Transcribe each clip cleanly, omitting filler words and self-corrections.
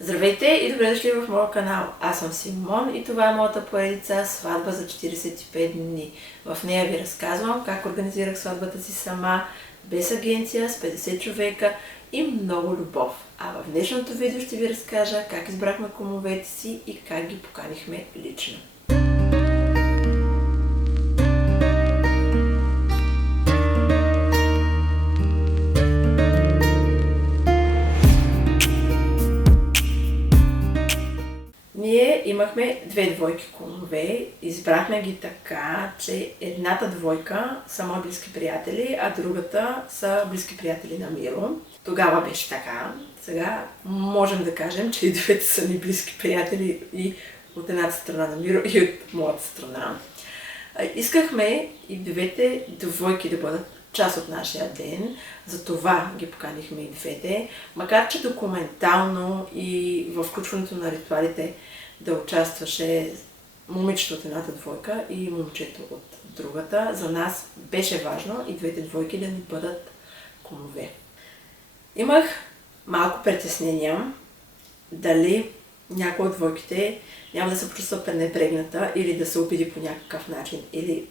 Здравейте и добре дошли в моя канал. Аз съм Симон и това е моята поредица "Сватба за 45 дни". В нея ви разказвам как организирах сватбата си сама, без агенция, с 50 човека и много любов. А в днешното видео ще ви разкажа как избрахме кумовете си и как ги поканихме лично. Ние имахме две двойки кумове, избрахме ги така, че едната двойка са мои близки приятели, а другата са близки приятели на Миро. Тогава беше така. Сега можем да кажем, че и двете са ни близки приятели и от едната страна на Миро и от моята страна. Искахме и двете двойки да бъдат част от нашия ден, затова ги поканихме и двете, макар че документално и в включването на ритуалите да участваше момичето от едната двойка и момчето от другата. За нас беше важно и двете двойки да ни бъдат кумове. Имах малко притеснения дали някой от двойките няма да се почувства пренебрегната или да се обиди по някакъв начин. Или,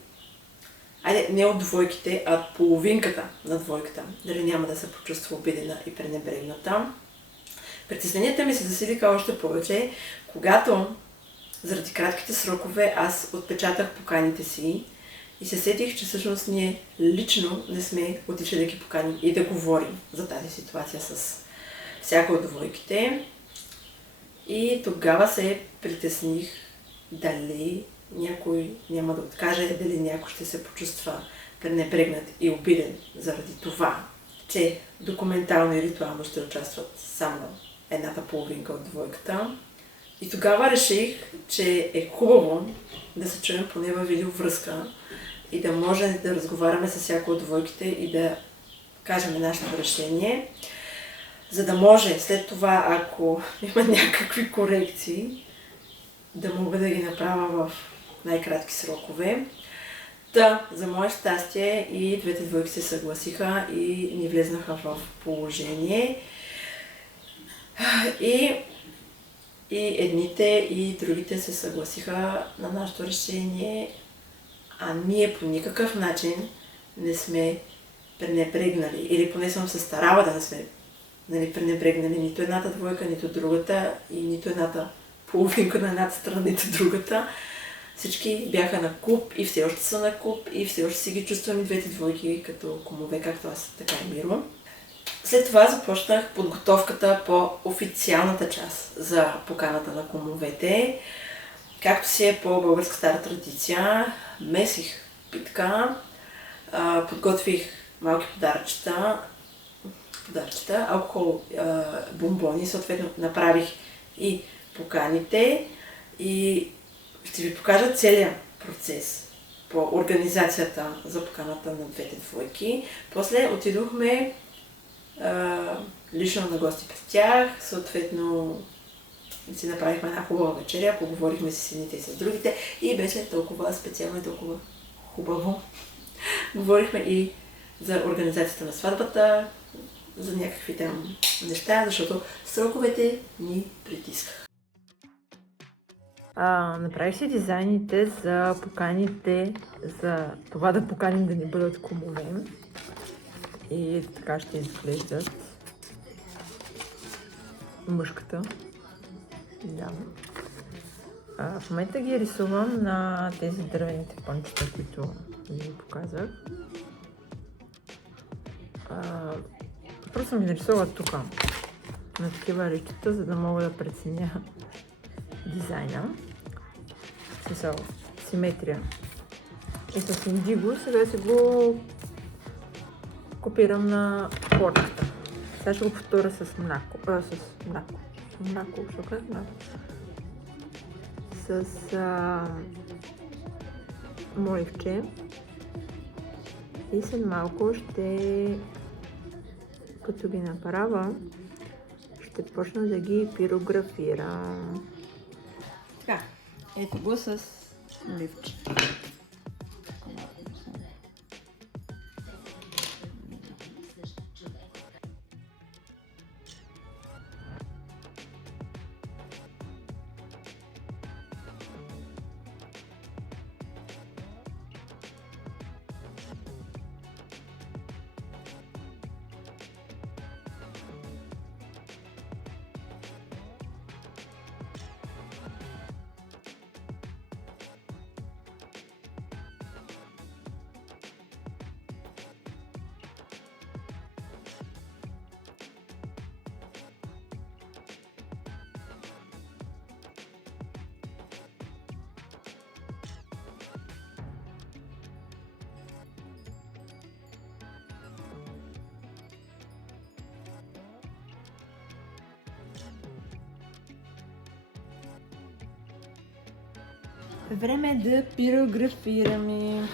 не от двойките, а от половинката на двойката. Дали няма да се почувства обидена и пренебрегната. Притесненията ми се засилиха още повече, когато заради кратките срокове аз отпечатах поканите си и се сетих, че всъщност ние лично не сме отишли да ги поканим и да говорим за тази ситуация с всяка от двойките. И тогава се притесних дали някой няма да откаже, дали някой ще се почувства пренебрегнат и обиден заради това, че документално и ритуално ще участват само едната половинка от двойката. И тогава реших, че е хубаво да се чуем поне във видеовръзка и да може да разговаряме с всяко от двойките и да кажем нашето решение, за да може след това, ако има някакви корекции, да мога да ги направя в най-кратки срокове. За мое щастие и двете двойки се съгласиха и ни влезнаха в положение. И едните и другите се съгласиха на нашето решение, а ние по никакъв начин не сме пренебрегнали, или поне съм се старала да не сме пренебрегнали нито едната двойка, нито другата и нито едната половинка на едната страна, нито другата. Всички бяха на куп и все още са на куп и все още си ги чувствам и двете двойки като кумове, както аз, така и Миро. След това започнах подготовката по официалната част за поканата на кумовете. Както си е по българска стара традиция, месих питка, подготвих малки подаръчета, алкохол, бомбони, съответно направих и поканите и ще ви покажа целият процес по организацията за поканата на двете двойки. После отидохме лично на гости при тях, съответно си направихме една хубава вечеря, поговорихме с едните и с другите и беше толкова специално и толкова хубаво. Говорихме и за организацията на сватбата, за някакви там неща, защото сроковете ни притискаха. Направих си дизайните за поканите, за това да поканим да ни бъдат кумове. И така ще изглеждат мъжката. Да. В момента ги рисувам на тези дървените пънчета, които ви показах. Просто съм ги нарисувала тук на такива речета, за да мога да преценя дизайна. С симетрия. И с индиго сега се го копирам на плочката. Сега ще го повторя с мляко. С моливче. И след малко като ги направя, ще почна да ги пирографирам. Така, ето го с моливче. Време е да пирографираме.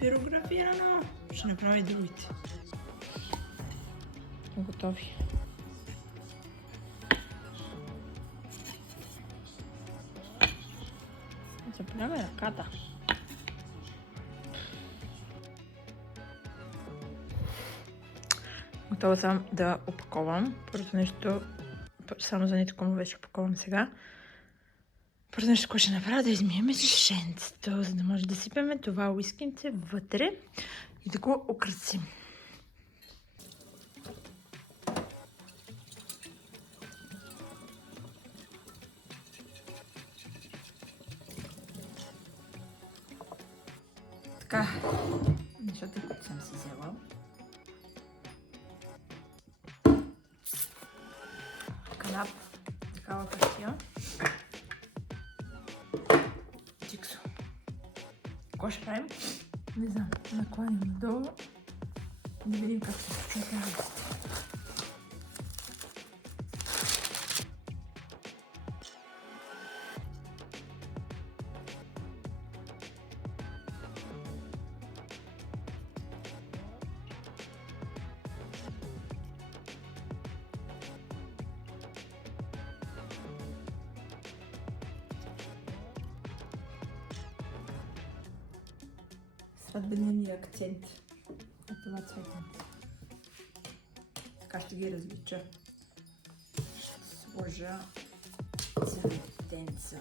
Пирографирано. Ще направя и другите. Готови. Запаляме ръката. Готова съм да опаковам. Първото нещо, само за нито кому вече опаковам сега. Първото нещо, което ще направя, да измием решенцето, за да може да сипеме това уискинце вътре и да го украсим. Така, нещата, които съм си взела. Канап, такава хартия. Чиксо. Какво ще правим? Не знам, накланим надолу. Да видим как се случва. Сватбения акцент на това цветенце. Така ще ги различа. Ще сложа цветенца.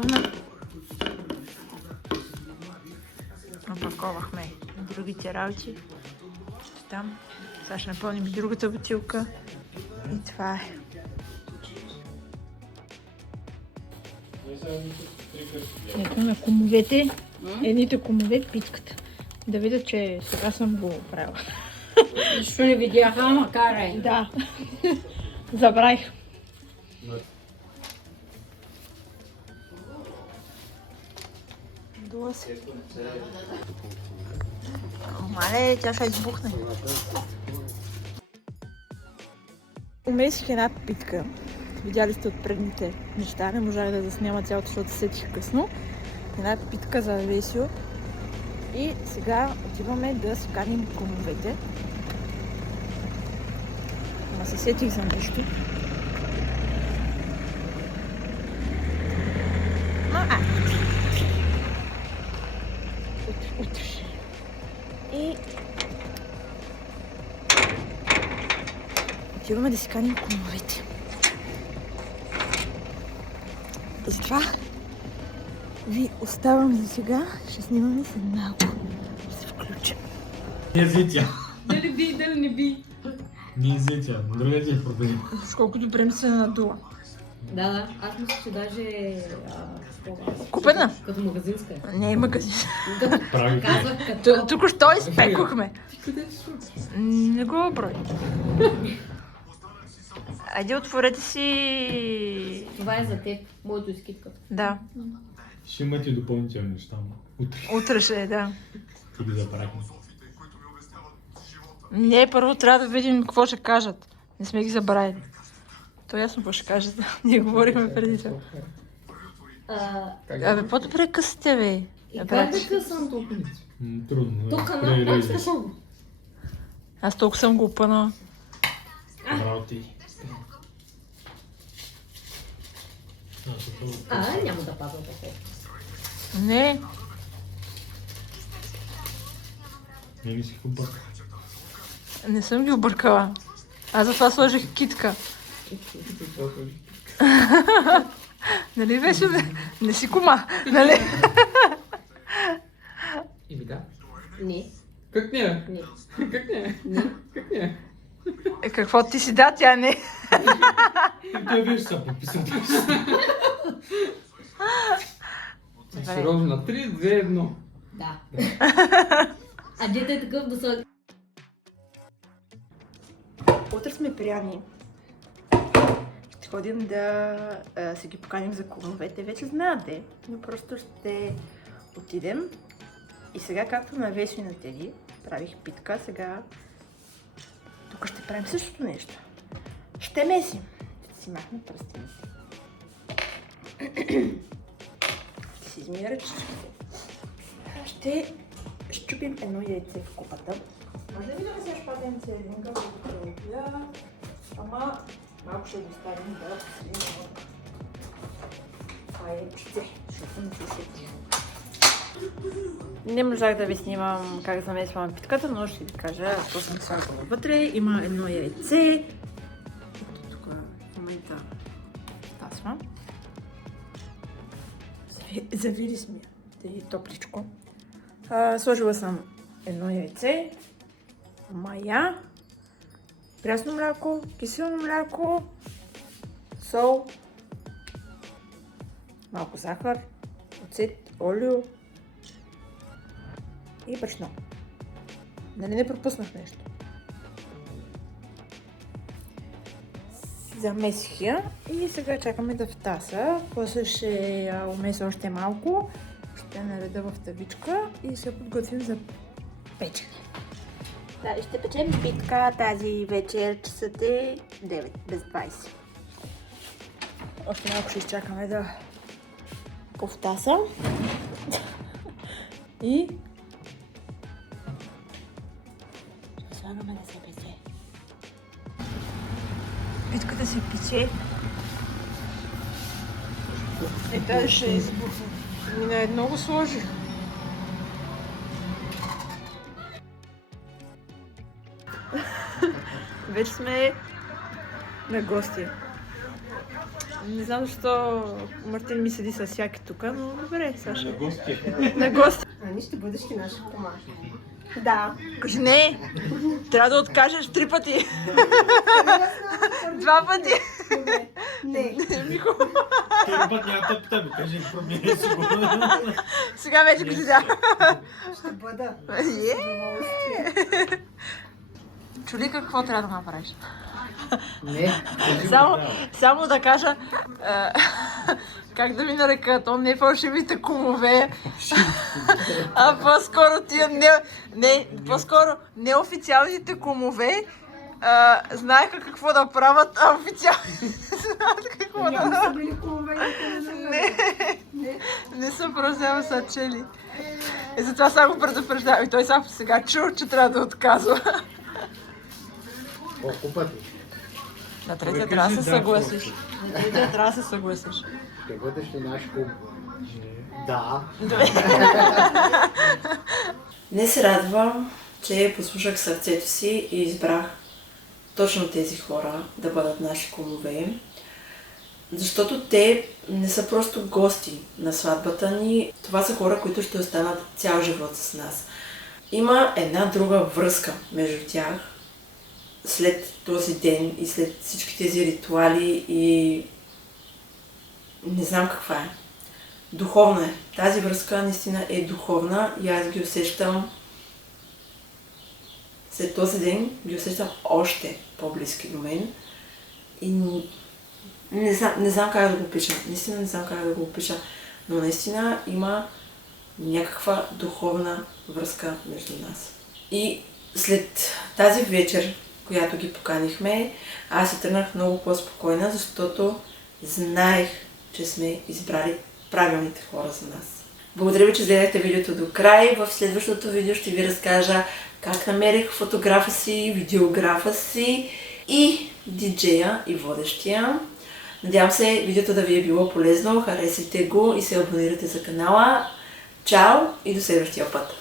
пълна. Опаковахме другите работи. Там. Сега ще напълним и другата бутилка. И това е. Ето на кумовете. Едните кумове питката. Да видя, че сега съм го правила. Нищо не видяха, ама карай. Да. Забравих. Дула се. Мале, тя ще избухне. Умесих една питка. Видяли сте от предните неща, не можах да заснема цялото, защото се сетих късно. Една питка за Весио. И сега отиваме да си каним кумовете. Ама се сетих за нещо. Утре. И отиваме да си каним кумовете. Затова ви оставам за сега. Ще снимаме след малко. Ще се включим. Не зетя. Дали би, дали не би. Не зетя. Другия ти е проблем. Колко добре ми се надула. Да, аз мисля, че даже... Купена? Като магазинска. Не е магазин. Прави. Казвах като... Тук що изпекохме. Не го брой. Айде, отворете си... Това е за теб, моето изкидка. Да. Ще имате допълнителни неща. Утре. Утре ще е, да. Ти ги запрахме. Не, първо трябва да видим какво ще кажат. Не сме ги забравили. То ясно какво ще кажат. Ние говорихме преди това. Абе, по-добре късате, бе. И как да късам тук? Трудно. Тук канал, как ще съм? Аз толкова съм го опънала. Браво ти. Няма да пазва така. Не. Не ми си обърка. Не съм ги объркала. Аз затова сложих китка. Нали беше? Не си кума. Нали? Или да? Не. Как не? Не. Как не? Не. Как не? Какво ти си да, тя не. Той беше се подписал. Сериозно на 3, 2, 1. Да. А дете е такъв да са... Утре сме прияни. Ще ходим да си ги поканим за кумовете. Вече знаете, но просто ще отидем. И сега, както на Весо и на Теди, правих питка, сега тук ще правим същото нещо. Ще месим. Ще си махнем пръстените. Ще си измия ръчичките. Ще щупим едно яйце в купата. Може да видим сега шпаденце един гъбъл, ама малко ще го ставим да посидим. Това е яйце, защото не се сети. Не можах да ви снимам как замесвам питката, но ще ви кажа какво съм слагала вътре. Има едно яйце. Тук в момента тасва. Завири сме да е топличко. Сложила съм едно яйце, мая, прясно мляко, кисело мляко, сол, малко захар, оцет, олио и брашно. Нали не пропуснах нещо? Замесих я и сега чакаме да втаса. После ще я умеся още малко. Ще нареда в тавичка и се подготвим за печене. Да, ще печем питка тази вечер. Часът е 9 без 20. Още малко ще изчакаме да повтаса. И ще слагаме да се пече. Питката се пече. Тази ще избухне. И на едно го сложих. Вече сме на гости. Не знам защо Мартин ми седи с всяки тук, но добре, Саша. Гости. На гост. Ами ще бъдеш ти наша кома. Да. Кажи не. Трябва да откажеш 3 пъти. 2 пъти. Не. Михо. Втори път няма да питаме, кажи, промени си го. Сега вече кажи да. Ще бъда. Чули какво трябва да направиш? Не. Само да кажа, как да ви нарека, то не фалшивите кумове, а по-скоро тия по-скоро неофициалните кумове знаеха какво да правят, а официалните знаят какво да правят. Били кумове. Не са просто са чели. И затова само го предупреждава. И той само сега чу, че трябва да отказва. Колко пъти? На третия трябва да се съгласиш. На третия трябва да се съгласиш. Ще бъдеш ли наш кум? Да. Не се радвам, че послушах сърцето си и избрах точно тези хора да бъдат наши кумове. Защото те не са просто гости на сватбата ни. Това са хора, които ще останат цял живот с нас. Има една друга връзка между тях след този ден и след всички тези ритуали и не знам каква е. Духовна е. Тази връзка наистина е духовна и аз ги усещам след този ден, ги усещам още по-близки до мен и не знам как да го опиша. Наистина не знам как да го опиша, но наистина има някаква духовна връзка между нас. И след тази вечер, която ги поканихме, аз се тръгнах много по-спокойна, защото знаех, че сме избрали правилните хора за нас. Благодаря ви, че гледахте видеото до край. В следващото видео ще ви разкажа как намерих фотографа си, видеографа си и диджея и водещия. Надявам се видеото да ви е било полезно, харесайте го и се абонирайте за канала. Чао и до следващия път!